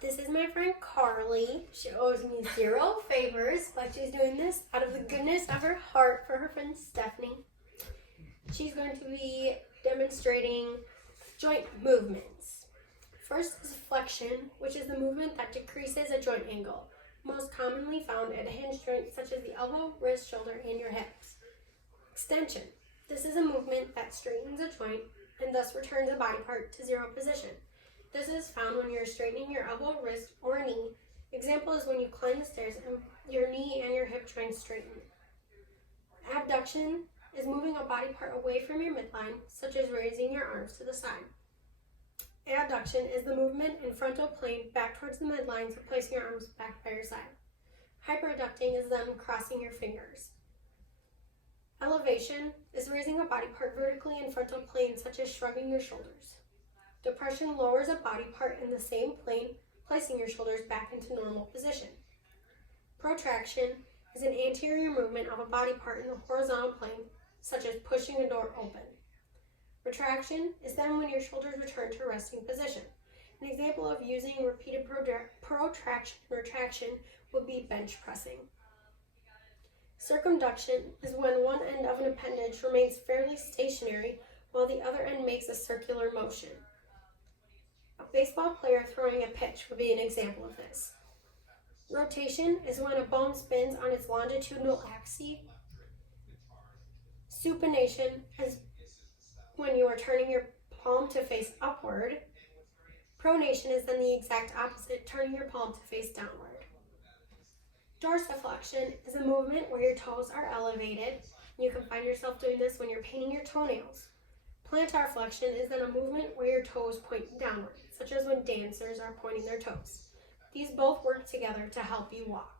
This is my friend Carly. She owes me 0 favors, but she's doing this out of the goodness of her heart for her friend Stephanie. She's going to be demonstrating joint movements. First is flexion, which is the movement that decreases a joint angle, most commonly found at a hinge joint such as the elbow, wrist, shoulder, and your hips. Extension. This is a movement that straightens a joint and thus returns a body part to 0 position. This is found when you're straightening your elbow, wrist, or knee. Example is when you climb the stairs and your knee and your hip joints straighten. Abduction is moving a body part away from your midline, such as raising your arms to the side. Adduction is the movement in frontal plane back towards the midline, so placing your arms back by your side. Hyperadducting is then crossing your fingers. Elevation is raising a body part vertically in frontal plane, such as shrugging your shoulders. Depression lowers a body part in the same plane, placing your shoulders back into normal position. Protraction is an anterior movement of a body part in the horizontal plane, such as pushing a door open. Retraction is then when your shoulders return to a resting position. An example of using repeated protraction and retraction would be bench pressing. Circumduction is when one end of an appendage remains fairly stationary while the other end makes a circular motion. A baseball player throwing a pitch would be an example of this. Rotation is when a bone spins on its longitudinal axis. Supination is when you are turning your palm to face upward. Pronation is then the exact opposite, turning your palm to face downward. Dorsiflexion is a movement where your toes are elevated. You can find yourself doing this when you're painting your toenails. Plantar flexion is then a movement where your toes point downward, such as when dancers are pointing their toes. These both work together to help you walk.